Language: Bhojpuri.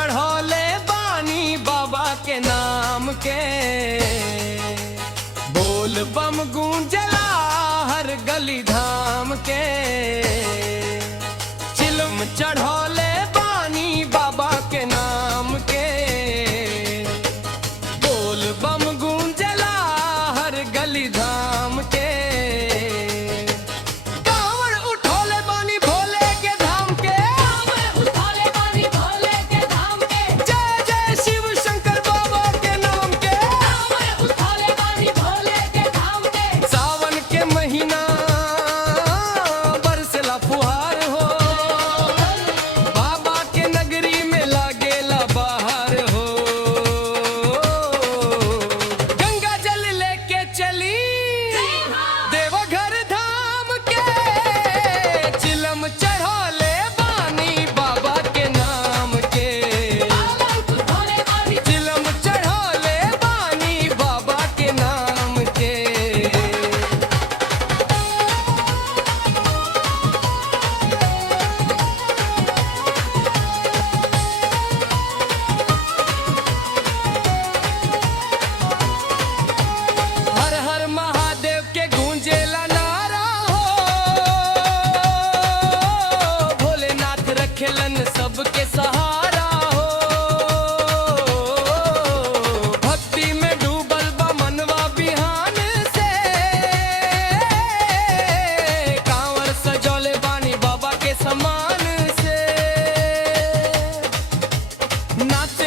चढ़ौले बानी बाबा के नाम के, बोल बम गूंजला हर गली धाम के। चिलम चढ़ौले बानी बाबा के नाम के, बोल बम गूंजला हर गली धाम के। कांवड़ उठौले बानी भोले के धाम के, कांवड़ उठौले बानी भोले के धाम के। जय जय शिव शंकर बाबा के नाम के। कांवड़ उठौले बानी भोले के धाम के। सावन के महीना बरसला फुहार हो, बाबा के नगरी में लागेला बाहर हो। गंगा जल लेके चली देवघर धाम के, चिलम चढ़ौले बानी बाबा के नाम के। कांवड़ उठौले बानी चिलम चढ़ौले बानी बाबा के नाम के। हर हर महादेव के गूंजेला नारा हो, भोलेनाथ रखेलन सबके सहारा हो। भक्ति में डूबल बा मनवा बिहान से, कांवर सजौले बानी बाबा के समान से। नाच